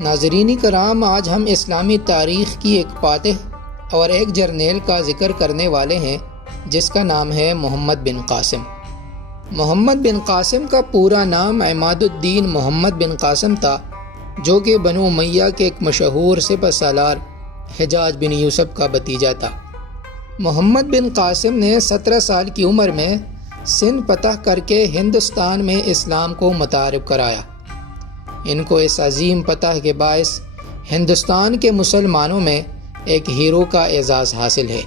ناظرین کرام، آج ہم اسلامی تاریخ کی ایک فاتح اور ایک جرنیل کا ذکر کرنے والے ہیں جس کا نام ہے محمد بن قاسم۔ محمد بن قاسم کا پورا نام عماد الدین محمد بن قاسم تھا، جو کہ بنو امیہ کے ایک مشہور سپہ سالار حجاج بن یوسف کا بھتیجا تھا۔ محمد بن قاسم نے 17 سال کی عمر میں سندھ فتح کر کے ہندوستان میں اسلام کو متعارف کرایا۔ ان کو اس عظیم فتح کے باعث ہندوستان کے مسلمانوں میں ایک ہیرو کا اعزاز حاصل ہے،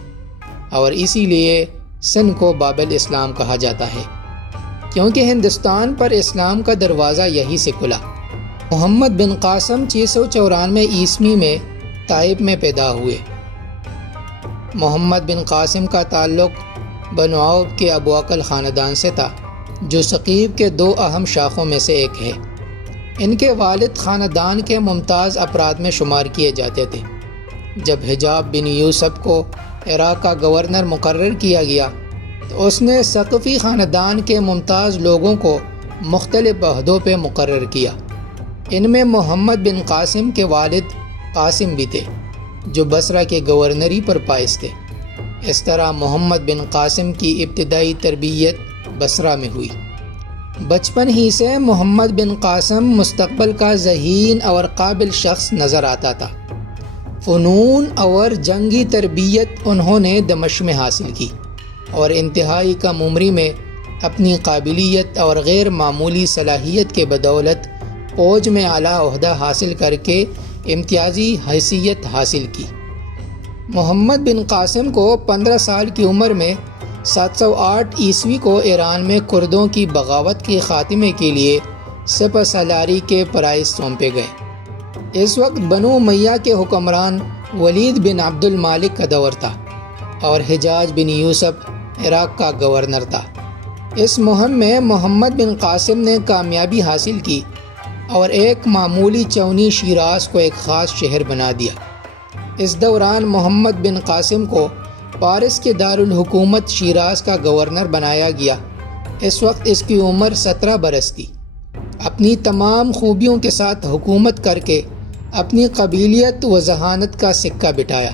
اور اسی لیے سندھ کو باب الاسلام کہا جاتا ہے، کیونکہ ہندوستان پر اسلام کا دروازہ یہی سے کھلا۔ محمد بن قاسم 694 عیسوی میں طائف میں پیدا ہوئے۔ محمد بن قاسم کا تعلق بنو عوف کے ابو عقل خاندان سے تھا، جو ثقیف کے 2 اہم شاخوں میں سے ایک ہے۔ ان کے والد خاندان کے ممتاز افراد میں شمار کیے جاتے تھے۔ جب حجاج بن یوسف کو عراق کا گورنر مقرر کیا گیا تو اس نے ثقفی خاندان کے ممتاز لوگوں کو مختلف عہدوں پہ مقرر کیا۔ ان میں محمد بن قاسم کے والد قاسم بھی تھے، جو بصرہ کے گورنری پر فائز تھے۔ اس طرح محمد بن قاسم کی ابتدائی تربیت بصرہ میں ہوئی۔ بچپن ہی سے محمد بن قاسم مستقبل کا ذہین اور قابل شخص نظر آتا تھا۔ فنون اور جنگی تربیت انہوں نے دمشق میں حاصل کی، اور انتہائی کم عمری میں اپنی قابلیت اور غیر معمولی صلاحیت کے بدولت فوج میں اعلیٰ عہدہ حاصل کر کے امتیازی حیثیت حاصل کی۔ محمد بن قاسم کو 15 سال کی عمر میں 708 عیسوی کو ایران میں کردوں کی بغاوت کے خاتمے کے لیے سپہ سالاری کے فرائض سونپے گئے۔ اس وقت بنو امیہ کے حکمران ولید بن عبد المالک کا دور تھا، اور حجاج بن یوسف عراق کا گورنر تھا۔ اس مہم میں محمد بن قاسم نے کامیابی حاصل کی اور ایک معمولی چونی شیراز کو ایک خاص شہر بنا دیا۔ اس دوران محمد بن قاسم کو فارس کے دارالحکومت شیراز کا گورنر بنایا گیا۔ اس وقت اس کی عمر 17 برس تھی۔ اپنی تمام خوبیوں کے ساتھ حکومت کر کے اپنی قبیلیت و ذہانت کا سکہ بٹھایا،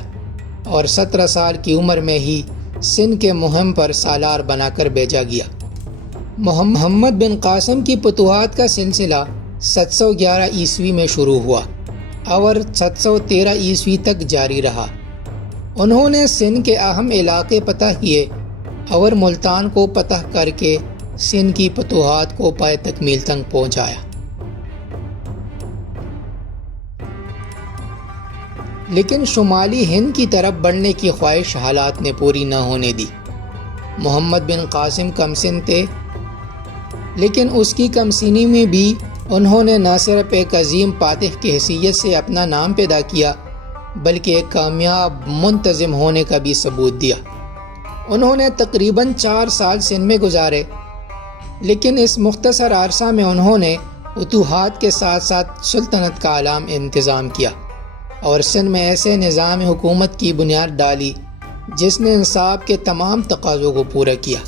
اور 17 سال کی عمر میں ہی سندھ کے مہم پر سالار بنا کر بھیجا گیا۔ محمد بن قاسم کی فتوحات کا سلسلہ 711 عیسوی میں شروع ہوا اور 713 عیسوی تک جاری رہا۔ انہوں نے سندھ کے اہم علاقے فتح کیے اور ملتان کو فتح کر کے سندھ کی فتوحات کو پائے تکمیل تک پہنچایا۔ لیکن شمالی ہند کی طرف بڑھنے کی خواہش حالات نے پوری نہ ہونے دی۔ محمد بن قاسم کم سن تھے، لیکن اس کی کم سنی میں بھی انہوں نے نہ صرف ایک عظیم فاتح کی حیثیت سے اپنا نام پیدا کیا، بلکہ ایک کامیاب منتظم ہونے کا بھی ثبوت دیا۔ انہوں نے تقریباً 4 سال سندھ میں گزارے، لیکن اس مختصر عرصہ میں انہوں نے فتوحات کے ساتھ ساتھ سلطنت کا عالم انتظام کیا، اور سندھ میں ایسے نظام حکومت کی بنیاد ڈالی جس نے انصاف کے تمام تقاضوں کو پورا کیا۔